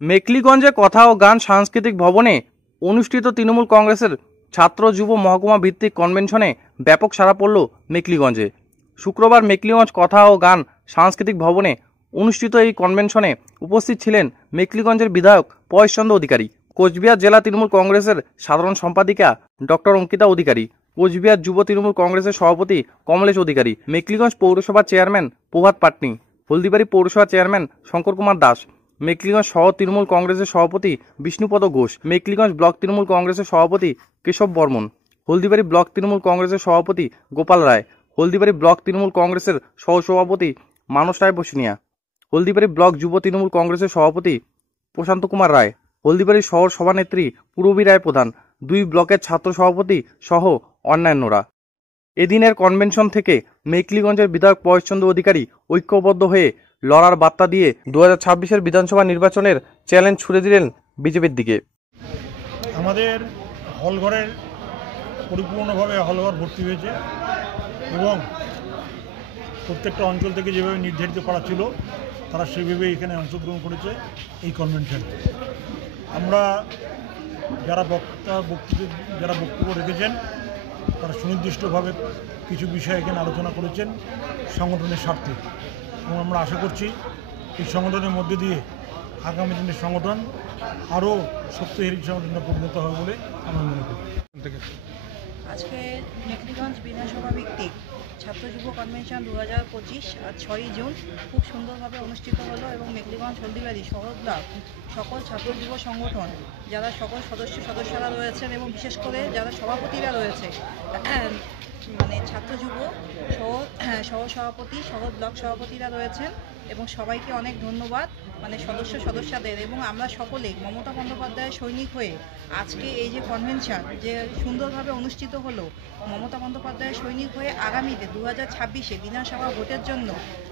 মেকলিগঞ্জে কথা ও গান সাংস্কৃতিক ভবনে অনুষ্ঠিত তৃণমূল কংগ্রেসের ছাত্র যুব মহকুমা ভিত্তিক কনভেনশনে ব্যাপক সাড়া পড়ল মেকলিগঞ্জে। শুক্রবার মেকলিগঞ্জ কথা ও গান সাংস্কৃতিক ভবনে অনুষ্ঠিত এই কনভেনশনে উপস্থিত ছিলেন মেকলিগঞ্জের বিধায়ক পয়েশচন্দ্র অধিকারী, কোচবিহার জেলা তৃণমূল কংগ্রেসের সাধারণ সম্পাদিকা ডক্টর অঙ্কিতা অধিকারী, কোচবিহার যুব তৃণমূল কংগ্রেসের সভাপতি কমলেশ অধিকারী, মেকলিগঞ্জ পৌরসভার চেয়ারম্যান প্রভাত পাটনি, হলদিবাড়ি পৌরসভার চেয়ারম্যান শঙ্কর কুমার দাস, মেকলিগঞ্জ শহর তৃণমূল কংগ্রেসের সভাপতি বিষ্ণুপদ ঘোষ, মেকলিগঞ্জ ব্লক তৃণমূল কংগ্রেসের সভাপতি কেশব বর্মন, হলদিবাড়ি ব্লক তৃণমূল কংগ্রেসের সভাপতি গোপাল রায়, হলদিবাড়ি ব্লক তৃণমূল কংগ্রেসের সহসভাপতি মানস রায় বসিনিয়া, হলদিবাড়ি ব্লক যুব তৃণমূল কংগ্রেসের সভাপতি প্রশান্ত কুমার রায়, হলদিবাড়ি শহর সভানেত্রী পূরবী রায় প্রধান, ২ ব্লকের ছাত্র সভাপতি সহ অন্যান্যরা। এদিনের কনভেনশন থেকে মেকলিগঞ্জের বিধায়ক পয়েশচন্দ্র অধিকারী ঐক্যবদ্ধ হয়ে লড়ার বার্তা দিয়ে 2026-এর বিধানসভা নির্বাচনের চ্যালেঞ্জ ছুড়ে দিলেন বিজেপির দিকে। আমাদের হলঘরের পরিপূর্ণভাবে হলঘর ভর্তি হয়েছে এবং প্রত্যেকটা অঞ্চল থেকে যেভাবে নির্ধারিত করা ছিল তারা সেভাবে এখানে অংশগ্রহণ করেছে এই কনভেনশনে। আমরা যারা বক্তব্য রেখেছেন তারা সুনির্দিষ্টভাবে কিছু বিষয় এখানে আলোচনা করেছেন সংগঠনের স্বার্থে, এবং আমরা আশা করছি এই সংগঠনের মধ্যে দিয়ে আগামী দিনের সংগঠন আরও শক্তিশালী সংগঠনে পরিণত হবে বলে আমরা মনে করি। আজকে মেকলিগঞ্জ বিধানসভা ভিত্তিক ছাত্র যুব কনভেনশন 2025 আজ 6ই জুন খুব সুন্দরভাবে অনুষ্ঠিত হলো এবং মেকলিগঞ্জ হলদিবাড়ি শহর ব্লক সকল ছাত্র যুব সংগঠন যারা সকল সদস্যরা রয়েছেন এবং বিশেষ করে যারা সভাপতিরা রয়েছে মানে ছাত্র যুব সহ সভাপতি সহ ব্লক সভাপতিরা রয়েছেন এবং সবাইকে অনেক ধন্যবাদ মানে সদস্যদের। এবং আমরা সকলেই মমতা বন্দ্যোপাধ্যায়ের সৈনিক হয়ে আজকে এই যে কনভেনশন যে সুন্দরভাবে অনুষ্ঠিত হলো, মমতা বন্দ্যোপাধ্যায়ের সৈনিক হয়ে আগামীতে 2026-এ বিধানসভা ভোটের জন্য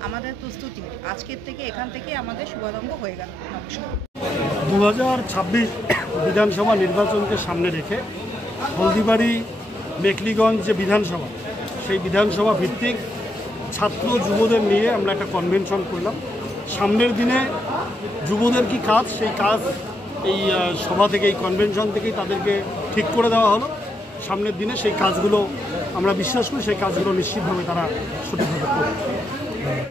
আমাদের প্রস্তুতি আজকের থেকে এখান থেকে আমাদের শুভারম্ভ হয়ে গেল। নমস্কার। 2026 বিধানসভা নির্বাচনকে সামনে রেখে হলদিবাড়ি মেকলিগঞ্জ যে বিধানসভা সেই বিধানসভা ভিত্তিক ছাত্র যুবদের নিয়ে আমরা একটা কনভেনশন করলাম। সামনের দিনে যুবদের কি কাজ সেই কাজ এই সভা থেকে এই কনভেনশন থেকেই তাদেরকে ঠিক করে দেওয়া হলো। সামনের দিনে সেই কাজগুলো আমরা বিশ্বাস করি সেই কাজগুলো নিশ্চিতভাবে তারা সঠিকভাবে করবে।